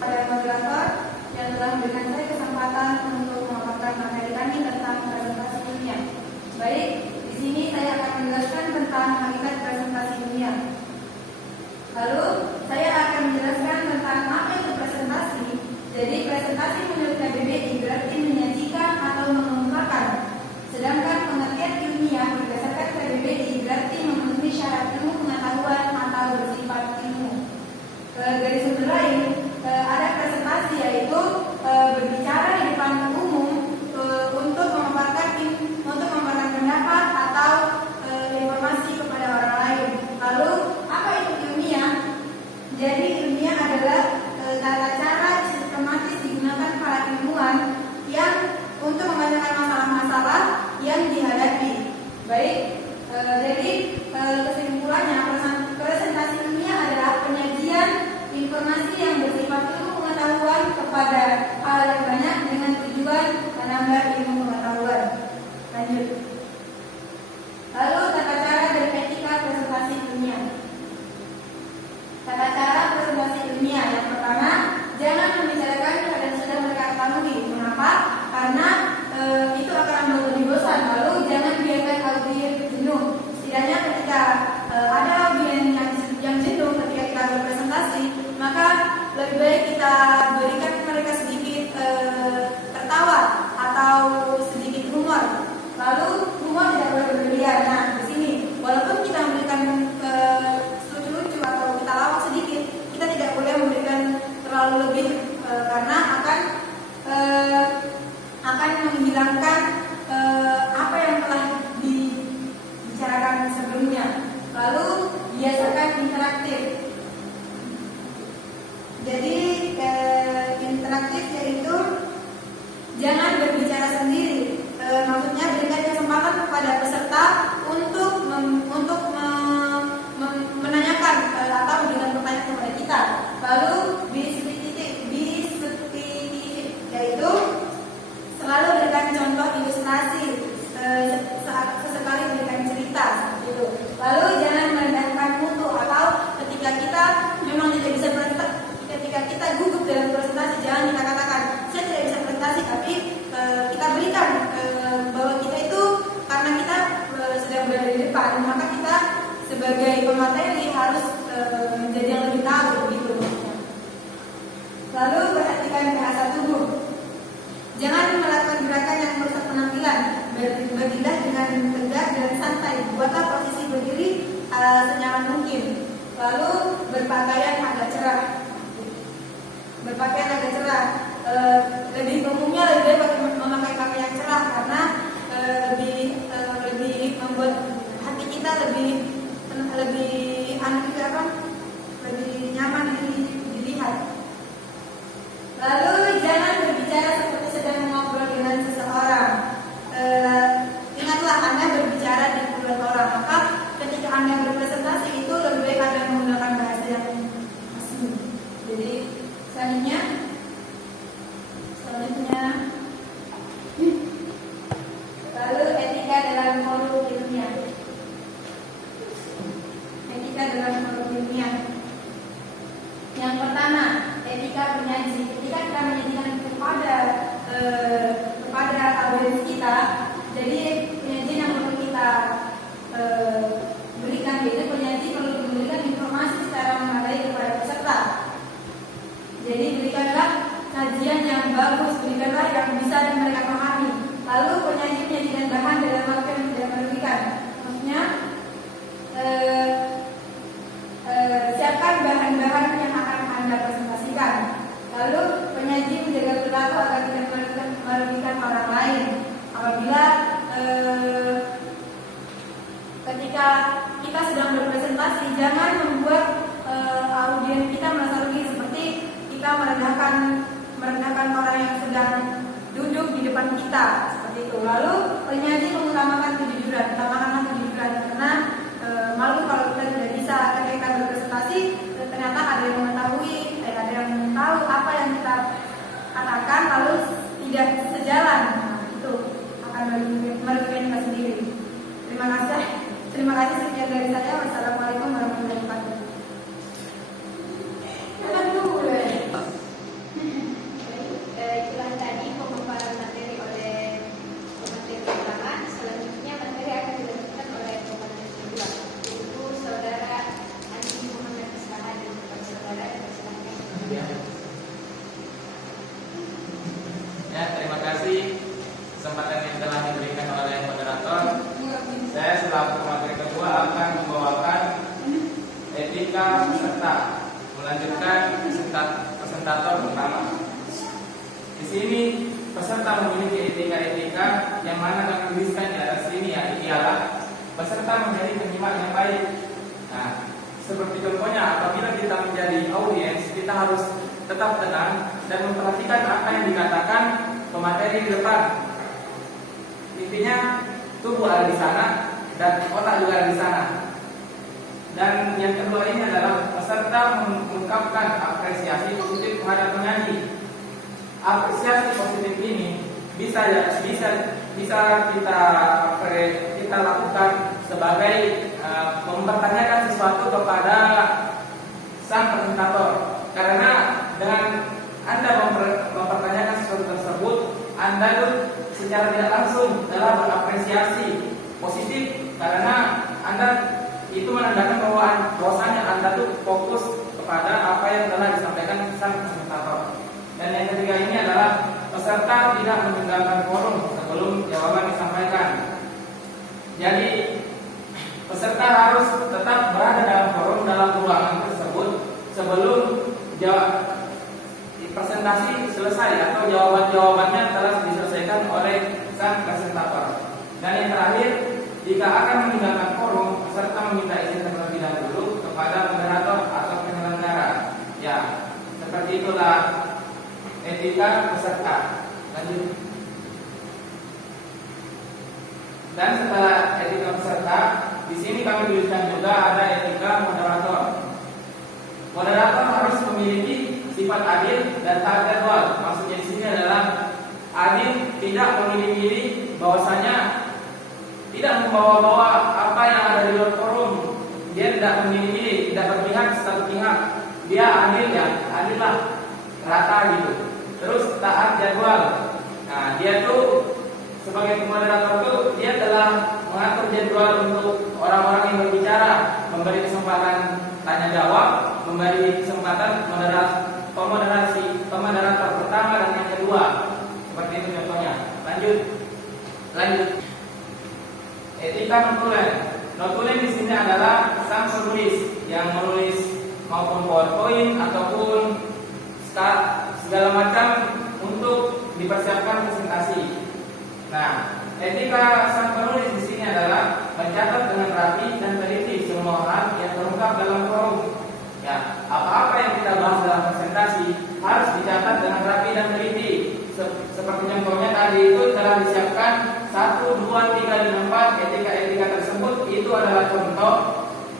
Pada moderator yang telah memberikan saya kesempatan untuk memaparkan materi kami tentang presentasi ilmiah. Baik, di sini saya akan menjelaskan tentang hakikat presentasi ilmiah. Lalu saya akan menjelaskan tentang apa itu presentasi. Jadi presentasi menurut KBBI berarti menyajikan atau mengemukakan. Sedangkan pengertian ilmiah berdasarkan KBBI berarti memenuhi syarat ilmu pengetahuan atau bersifat ilmu. Dari sumber lain ada presentasi yaitu berbicara di depan umum untuk memaparkan pendapat atau informasi kepada orang lain. Lalu apa itu ilmiah? Jadi ilmiah adalah tata cara sistematis digunakan para ilmuwan yang untuk memecahkan masalah-masalah yang dihadapi. Baik, jadi kesimpulannya presentasi ilmiah adalah penyajian informasi yang bersifat ilmu pengetahuan kepada hal yang banyak dengan tujuan menambah ilmu pengetahuan. Lanjut. Lalu tata cara dan etika presentasi ilmiah. Tata cara presentasi ilmiah yang pertama, jangan membicarakan hal yang sudah mereka ketahui. Mengapa? Karena itu akan membuat lebih bosan. Lalu jangan biarkan audien jenuh. Setidaknya ketika ada audien yang jenuh ketika kita berpresentasi, maka lebih baik kita berikan mereka sedikit tertawa atau sedikit humor. Lalu humor tidak boleh berlebihan. Nah, di sini walaupun kita memberikan lucu-lucu atau kita lawak sedikit, kita tidak boleh memberikan terlalu lebih karena akan menghilangkan apa yang telah dibicarakan sebelumnya. Lalu biasakan interaktif. Jadi interaktif yaitu jangan berbicara sendiri. Maksudnya berikan kesempatan kepada peserta untuk menanyakan atau memberikan pertanyaan kepada kita. Lalu yaitu selalu berikan contoh ilustrasi, sesekali berikan cerita gitu. Lalu jangan merendahkan mutu atau ketika kita memang tidak bisa ketika kita gugup dalam presentasi, jangan kita katakan saya tidak bisa presentasi, tapi kita berikan bahwa kita itu karena kita sedang berada di depan, maka kita sebagai pemateri harus menjadi yang lebih tahu begitu. Lalu perhatikan bahasa tubuh. Jangan melakukan gerakan yang merusak penampilan. Berdirilah dengan tegak dan santai. Buatlah posisi berdiri senyaman mungkin. Lalu berpakaian agak cerah. Lebih umumnya lebih baik memakai pakaian cerah karena lebih membuat hati kita lebih nyaman dilihat. Lalu jangan berbicara seperti sedang mengobrol dengan seseorang. Ingatlah Anda berbicara di puluhan orang, maka ketika Anda berpresentasi itu lebih baik Anda menggunakan bahasa yang asli. Jadi selanjutnya lalu etika dalam forum ilmiah. Etika dalam forum ilmiah. Yang pertama, etika penyaji. Ketika kita menyajikan kepada audiens kita, jadi penyaji yang perlu kita berikan, yaitu penyaji perlu memberikan informasi secara memadai kepada peserta. Jadi berikanlah kajian yang bagus, berikanlah yang bisa dan mereka pahami. Lalu penyaji menyajikan bahan dalam waktu yang tidak merugikan. Maksudnya siapkan bahan-bahan yang akan Anda presentasikan. Lalu penyaji menjaga perilaku agar tidak merugikan orang lain. Apabila ketika kita sedang berpresentasi, jangan membuat audiens kita merasa rugi, seperti kita merendahkan orang yang sedang duduk di depan kita, seperti itu. Lalu penyaji mengutamakan kejujuran, karena malu kalau kita tidak bisa ketika kita berpresentasi ternyata ada yang mengetahui, ada yang tahu apa yang kita katakan lalu tidak sejalan. Nah, itu akan merugikan kita sendiri. Terima kasih sekian dari saya. Wassalamualaikum warahmatullahi wabarakatuh. presentator utama. Di sini peserta memiliki etika-etika yang mana kami tuliskan di atas sini ya, ialah peserta menjadi penyimak yang baik. Nah, seperti contohnya apabila kita menjadi audiens, kita harus tetap tenang dan memperhatikan apa yang dikatakan pemateri di depan. Intinya tubuh ada di sana dan otak juga ada di sana. Dan yang kedua ini adalah peserta mengungkapkan apresiasi positif terhadap penyanyi. Apresiasi positif ini bisa kita lakukan sebagai mempertanyakan sesuatu kepada sang presentator. Karena dengan Anda mempertanyakan sesuatu tersebut, Anda tuh secara tidak langsung telah berapresiasi positif, karena Anda itu menandakan bahwasanya Anda tuh fokus kepada apa yang telah disampaikan sang presentator. Dan yang ketiga ini adalah peserta tidak meninggalkan forum sebelum jawaban disampaikan. Jadi peserta harus tetap berada dalam forum, dalam ruangan tersebut sebelum presentasi selesai atau jawaban-jawabannya telah diselesaikan oleh sang presentator. Dan yang terakhir, jika akan meninggalkan forum, peserta meminta izin terlebih dahulu kepada moderator atau penyelenggara. Ya, seperti itulah etika peserta. Lanjut. Dan setelah etika peserta, di sini kami tuliskan juga ada etika moderator. Moderator harus memiliki sifat adil dan taat jadwal. Maksudnya di sini adalah adil, tidak memilih-milih, bahwasanya tidak membawa-bawa apa yang ada di luar forum. Dia tidak memilih-milih, tidak berpihak satu pihak. Dia adil ya, adil lah, rata gitu. Terus taat jadwal. Nah, dia tuh sebagai moderator tuh dia telah mengatur jadwal untuk orang-orang yang berbicara, memberi kesempatan tanya jawab, memberi kesempatan pemoderator pertama dan yang kedua. Seperti itu contohnya. Lanjut. Etika notulen. Notulen di sini adalah sang penulis yang menulis maupun PowerPoint ataupun segala macam untuk dipersiapkan presentasi. Nah, etika sang penulis di sini adalah mencatat dengan rapi dan teliti semua hal yang terungkap dalam forum. Ya, apa-apa yang kita bahas dalam presentasi harus dicatat dengan rapi dan teliti. Seperti contohnya tadi itu telah disiapkan 1, 2, 3, dan 4 etika-etika tersebut. Itu adalah contoh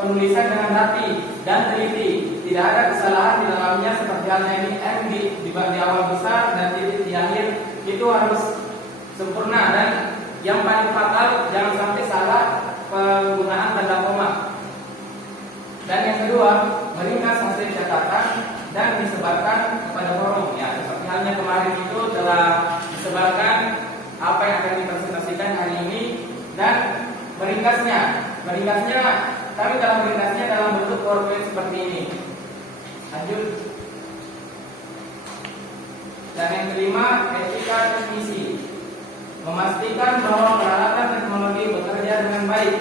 penulisan dengan rapi dan teliti. Tidak ada kesalahan di dalamnya seperti halnya ini M di awal besar dan titik di akhir. Itu harus sempurna, dan yang paling fatal jangan sampai salah penggunaan tanda koma. Dan yang kedua, meringkas hasil catatan dan disebarkan kepada forum. Ya, seperti halnya kemarin itu telah disebarkan apa yang akan dipresentasikan hari ini, dan meringkasnya kami telah meringkasnya dalam bentuk PowerPoint seperti ini. Lanjut. Dan yang kelima, etika teknisi. Memastikan bahwa peralatan teknologi bekerja dengan baik.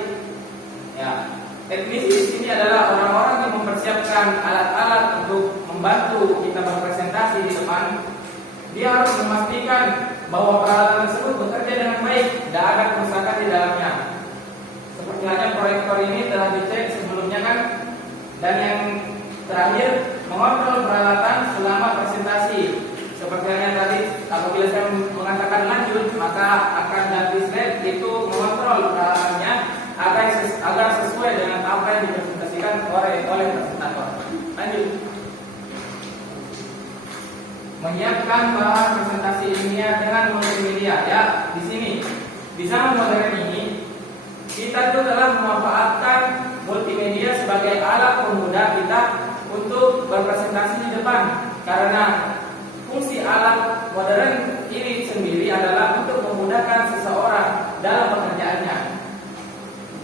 Ya, teknisi di sini adalah orang-orang yang mempersiapkan alat-alat untuk membantu kita berpresentasi di depan. Dia harus memastikan bahwa peralatan tersebut bekerja dengan baik, tidak ada kerusakan di dalamnya. Seperti halnya proyektor ini telah dicek sebelumnya kan. Dan yang terakhir, mengontrol peralatan selama presentasi. Seperti halnya tadi, apabila saya mengatakan lanjut, maka akan ganti slide, itu mengontrol peralatannya agar sesuai dengan apa yang dipresentasikan oleh presentator. Lanjut. Menyiapkan bahan presentasi ilmiah dengan multimedia. Ya, di sini di zaman modern ini kita tuh telah memanfaatkan multimedia sebagai alat pemudah kita untuk berpresentasi di depan. Karena fungsi alat modern ini sendiri adalah untuk memudahkan seseorang dalam pekerjaannya.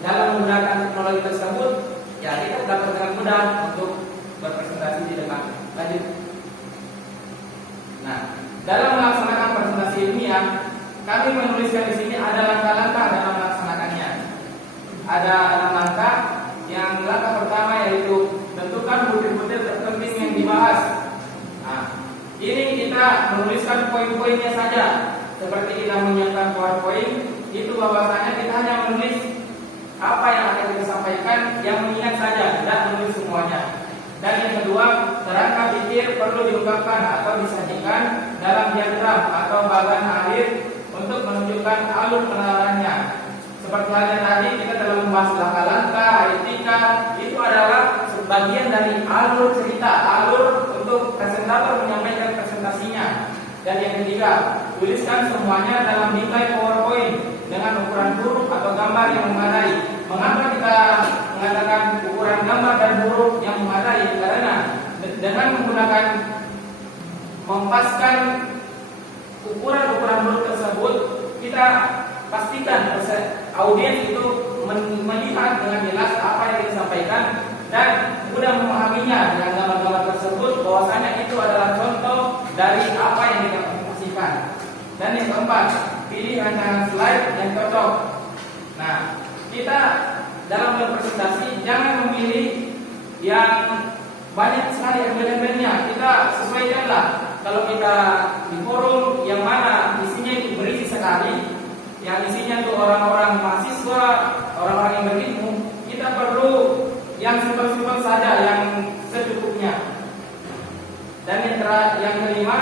Dalam menggunakan teknologi tersebut, ya kita dapat dengan mudah untuk berpresentasi di depan. Lanjut. Nah, dalam melaksanakan presentasi ilmiah, kami menuliskan di sini ada langkah-langkah dalam melaksanakannya. Ada 6 langkah. Yang langkah pertama yaitu tentukan butir-butir terpenting yang dibahas. Nah, Ini kita menuliskan poin-poinnya saja. Seperti kita menyiapkan PowerPoint, itu bahwasanya kita hanya menulis apa yang akan kita sampaikan, yang mengingat saja, tidak menulis semuanya. Dan yang kedua, kerangka pikir perlu diungkapkan atau disajikan dalam diagram atau bagan akhir untuk menunjukkan alur penalarannya. Seperti halnya tadi kita telah membahas langkah-langkah, etika, itu adalah sebagian dari alur cerita, alur untuk presentator menyampaikan presentasinya. Dan yang ketiga, tuliskan semuanya dalam nilai PowerPoint dengan ukuran huruf atau gambar yang memadai. Mengapa kita mengatakan ukuran gambar dan huruf yang memadai? Karena dengan menggunakan mempaskan ukuran-ukuran huruf tersebut, kita pastikan audiens itu melihat dengan jelas apa yang disampaikan dan mudah memahaminya dengan gambar-gambar tersebut, bahwasanya itu adalah contoh dari apa yang kita presentasikan. Dan yang keempat, pilih rancangan slide yang cocok. Nah, kita dalam berpresentasi jangan memilih yang banyak sekali embel-embelnya. Kita sesuaikanlah. Kalau kita di forum yang mana isinya itu berisi sekali, yang isinya itu orang-orang mahasiswa, orang-orang yang berilmu, kita perlu yang simpel-simpel saja, yang secukupnya. Dan yang kelima,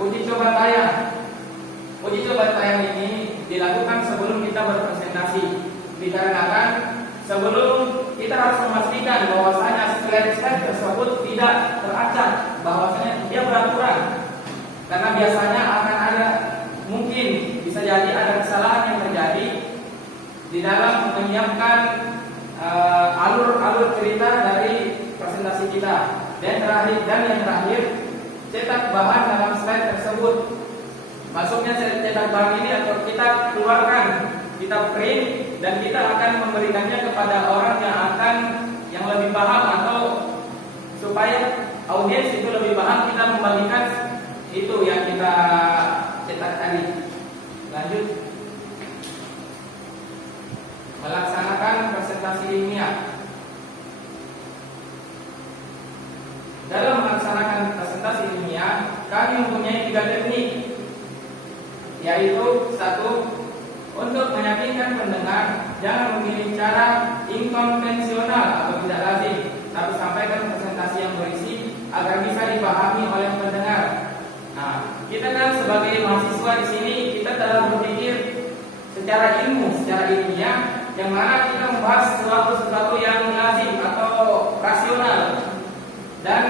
uji coba tayang. Uji coba tayang ini dilakukan sebelum kita berpresentasi, dikarenakan sebelum kita harus memastikan bahwasanya slide-slide tersebut tidak teracak, bahwasanya dia beraturan. Karena biasanya akan ada, mungkin bisa jadi ada kesalahan yang terjadi di dalam menyiapkan alur cerita dari presentasi kita. Dan yang terakhir, cetak bahan dalam slide tersebut. Maksudnya cetak bahan ini atau kita keluarkan, kita print, dan kita akan memberikannya kepada orang yang lebih paham, atau supaya audiens itu lebih paham, kita membagikan itu yang kita cetak tadi. Lanjut, melaksanakan presentasi ilmiah. Dalam melaksanakan presentasi ilmiah, kami mempunyai 3 teknik, yaitu 1. Untuk meyakinkan pendengar, jangan memilih cara inkonvensional atau tidak lazim, tapi sampaikan presentasi yang berisi agar bisa dipahami oleh pendengar. Nah, kita kan sebagai mahasiswa di sini, kita telah berpikir secara ilmiah, yang mana kita membahas sesuatu yang lazim atau rasional dan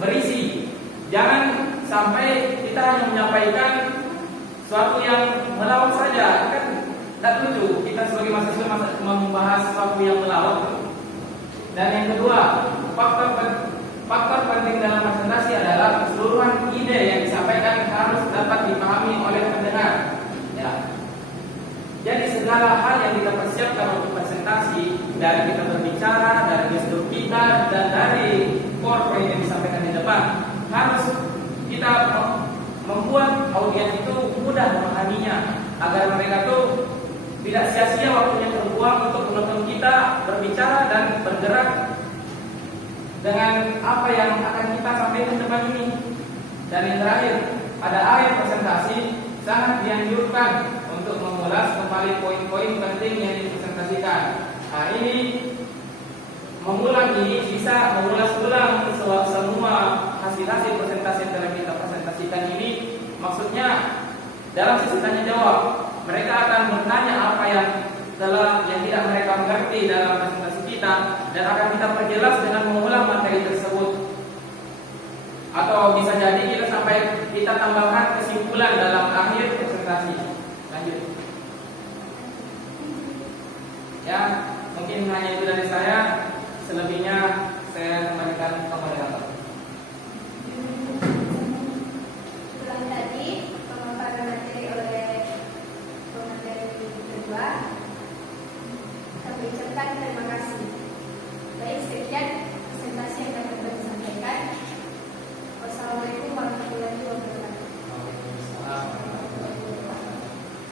berisi. Jangan sampai kita hanya menyampaikan sesuatu yang melawan saja, kan tidak lucu. Kita sebagai mahasiswa membahas sesuatu yang melawan. Dan yang kedua, faktor penting dalam presentasi adalah keseluruhan ide yang disampaikan harus dapat dipahami oleh pendengar. Ya. Jadi segala hal yang kita persiapkan untuk presentasi, dari kita berbicara, dari gestur kita, dan dari PowerPoint yang disampaikan di depan, harus kita membuat audiens itu mudah memahaminya, agar mereka tuh tidak sia-sia waktunya terbuang untuk menonton kita berbicara dan bergerak dengan apa yang akan kita sampaikan ke depan ini. Dan yang terakhir, pada akhir presentasi sangat dianjurkan untuk mengulas kembali poin-poin penting yang dipresentasikan. Nah, ini mengulang ini bisa mengulas ulang semua hasil-hasil presentasi yang telah kita presentasikan ini. Maksudnya dalam sesi tanya jawab, mereka akan bertanya apa yang tidak mereka mengerti dalam presentasi kita, dan akan kita perjelas dengan mengulang materi tersebut.